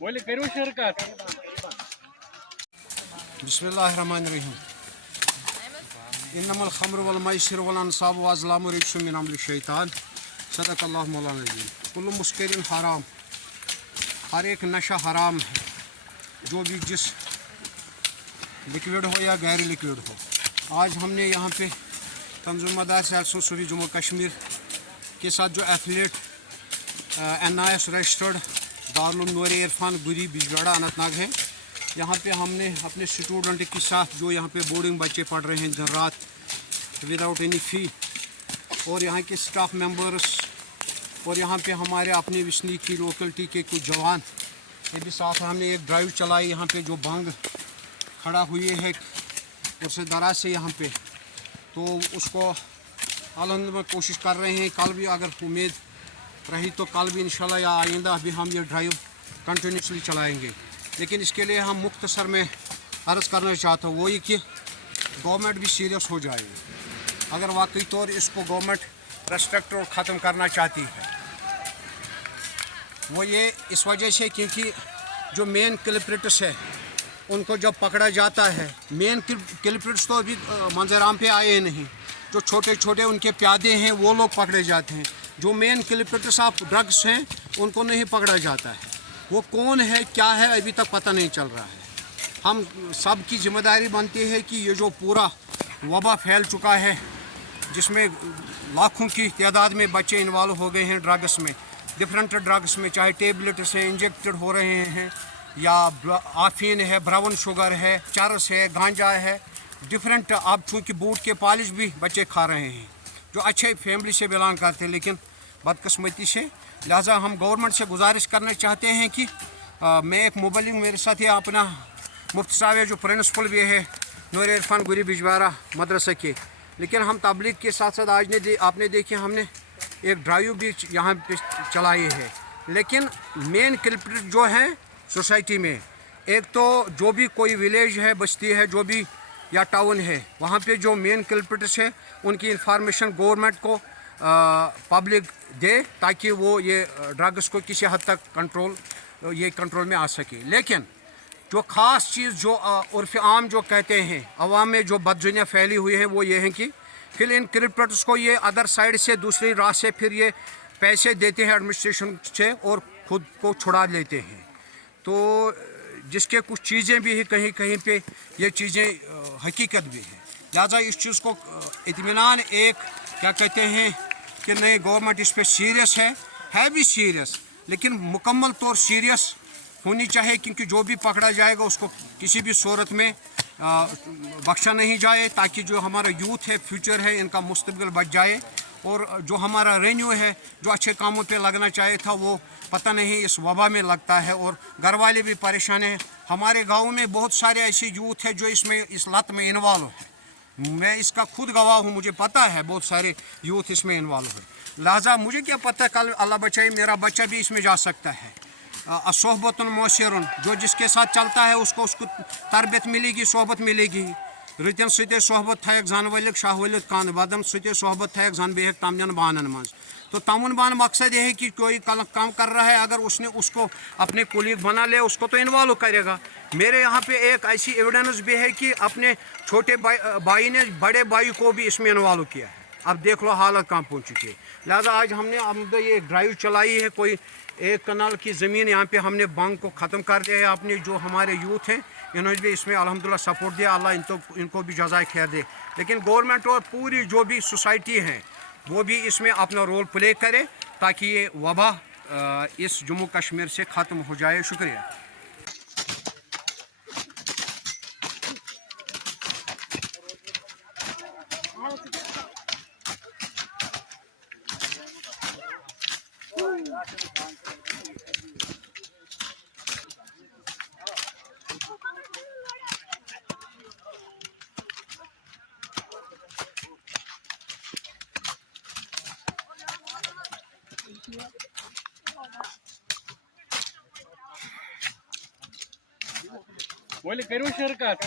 बोले करो शरकत। बिस्मिल्लाहिर्रहमानिर्रहीम। इन्नमल खम्र वल मैसिर वल अंसाब व अज़लामु रिज्सुम मिन अमलि शैतान। सदक़ल्लाहु मौलाना अज़ीम। कुल्लु मुस्किरिन हराम, हर एक नशा हराम है, जो भी जिस लिक्विड हो या गैर लिक्विड हो। आज हमने यहाँ पे तंज़ीम मदारिस सूफी जम्मू कश्मीर के साथ जो एफिलिएट NIS रजिस्टर्ड दारुल नूर इरफान गुरी बिजवाड़ा अनंतनाग है, यहाँ पे हमने अपने स्टूडेंट के साथ जो यहाँ पे बोर्डिंग बच्चे पढ़ रहे हैं दिन रात विदाउट एनी फ़ी, और यहाँ के स्टाफ मेंबर्स और यहाँ पे हमारे अपने विशनी की लोकलिटी के कुछ जवान ये भी साथ हैं। हमने एक ड्राइव चलाई यहाँ पे जो भंग खड़ा हुई है उससे दराज से यहाँ पे, तो उसको अल्हम्दुलिल्लाह कोशिश कर रहे हैं। कल भी अगर उम्मीद रही तो कल भी इंशाल्लाह या आइंदा भी हम ये ड्राइव कंटिन्यूसली चलाएंगे। लेकिन इसके लिए हम मुख्तसर में अर्ज़ करना चाहता हूँ वो ये कि गवर्नमेंट भी सीरियस हो जाए। अगर वाकई तौर इसको गवर्नमेंट रेस्ट्रिक्ट और ख़त्म करना चाहती है, वो ये इस वजह से क्योंकि जो मेन कल्प्रिट्स है उनको जब पकड़ा जाता है, मेन कल्प्रिट्स तो अभी मंजराम पे आए नहीं, जो छोटे छोटे उनके प्यादे हैं वो लोग पकड़े जाते हैं। जो मेन कल्प्रिट्स ऑफ ड्रग्स हैं उनको नहीं पकड़ा जाता है। वो कौन है क्या है अभी तक पता नहीं चल रहा है। हम सब की जिम्मेदारी बनती है कि ये जो पूरा वबा फैल चुका है जिसमें लाखों की तादाद में बच्चे इन्वॉल्व हो गए हैं ड्रग्स में, डिफरेंट ड्रग्स में, चाहे टेबलेट्स हैं इंजेक्टेड हो रहे हैं या आफीन है, ब्राउन शुगर है, चरस है, गांजा है, डिफरेंट। अब चूँकि बूट के पॉलिश भी बच्चे खा रहे हैं जो अच्छे फैमिली से बिलोंग करते हैं, लेकिन बदकिस्मती से। लिहाजा हम गवर्नमेंट से गुजारिश करना चाहते हैं कि मैं एक मुबल्लिग मेरे साथ ये अपना मुफ्ती साहब है जो प्रिंसिपल भी है नूर इरफान गुरी बिजवाड़ा मदरसा के, लेकिन हम तबलीग के साथ साथ आज ने आपने देखी हमने एक ड्राइव भी यहाँ पे चलाई है। लेकिन मेन कल्प्रिट जो हैं सोसाइटी में, एक तो जो भी कोई विलेज है, बस्ती है, जो भी या टाउन है, वहाँ पे जो मेन कल्प्रिट्स है उनकी इंफॉर्मेशन गवर्नमेंट को पब्लिक दे ताकि वो ये ड्रग्स को किसी हद तक कंट्रोल में आ सके। लेकिन जो ख़ास चीज़ जो उर्फ़ आम जो कहते हैं अवाम में जो बदजुनिया फैली हुई है वो ये है कि फिर इन कल्प्रिट्स को ये अदर साइड से दूसरी राह से फिर ये पैसे देते हैं एडमिनिस्ट्रेशन से और ख़ुद को छुड़ा लेते हैं। तो जिसके कुछ चीज़ें भी हैं कहीं कहीं पे ये चीज़ें हकीकत भी है। लिहाजा इस चीज़ को इत्मीनान एक क्या कहते हैं कि नहीं गवर्नमेंट इस पर सीरियस है भी सीरियस, लेकिन मुकम्मल तौर सीरियस होनी चाहिए क्योंकि जो भी पकड़ा जाएगा उसको किसी भी सूरत में बख्शा नहीं जाए ताकि जो हमारा यूथ है, फ्यूचर है, इनका मुस्तकबिल बच जाए। और जो हमारा रेन्यू है जो अच्छे कामों पे लगना चाहिए था वो पता नहीं इस वबा में लगता है और घर वाले भी परेशान हैं। हमारे गाँव में बहुत सारे ऐसे यूथ है जो इसमें इस लत में इन्वॉल्व है। मैं इसका खुद गवाह हूँ, मुझे पता है बहुत सारे यूथ इसमें इन्वॉल्व है। लिहाजा मुझे क्या पता कल अल्लाह बचाए मेरा बच्चा भी इसमें जा सकता है। सोहबतुन मोसिरुन जो जिसके साथ चलता है उसको तरबियत मिलेगी, सोहबत मिलेगी। रितन सत्य सोहबत थक जन वलिक शाह वलिक कान बदन सत्य सोहबत थक जन बेहक तमन बानन मज। तो तमन बान मकसद ये है कि कोई काम कर रहा है, अगर उसने उसको अपने कोलीग बना ले उसको तो इन्वॉल्व करेगा। मेरे यहाँ पे एक ऐसी एविडेंस भी है कि अपने छोटे भाई ने बड़े भाई को भी इसमें इन्वॉल्व किया है। अब देख लो हालत कहाँ पहुँच चुकी है। लिहाजा आज हमने ये ड्राइव चलाई है, कोई एक कनाल की ज़मीन यहाँ पे हमने बंक को ख़त्म कर दिया है। अपने जो हमारे यूथ हैं इन्होंने भी इसमें अल्हम्दुलिल्लाह सपोर्ट दिया, अल्लाह इनको भी जज़ाए खैर दे। लेकिन गवर्नमेंट और पूरी जो भी सोसाइटी है वो भी इसमें अपना रोल प्ले करे ताकि ये वबा इस जम्मू कश्मीर से ख़त्म हो जाए। शुक्रिया। ولی کرو شرکت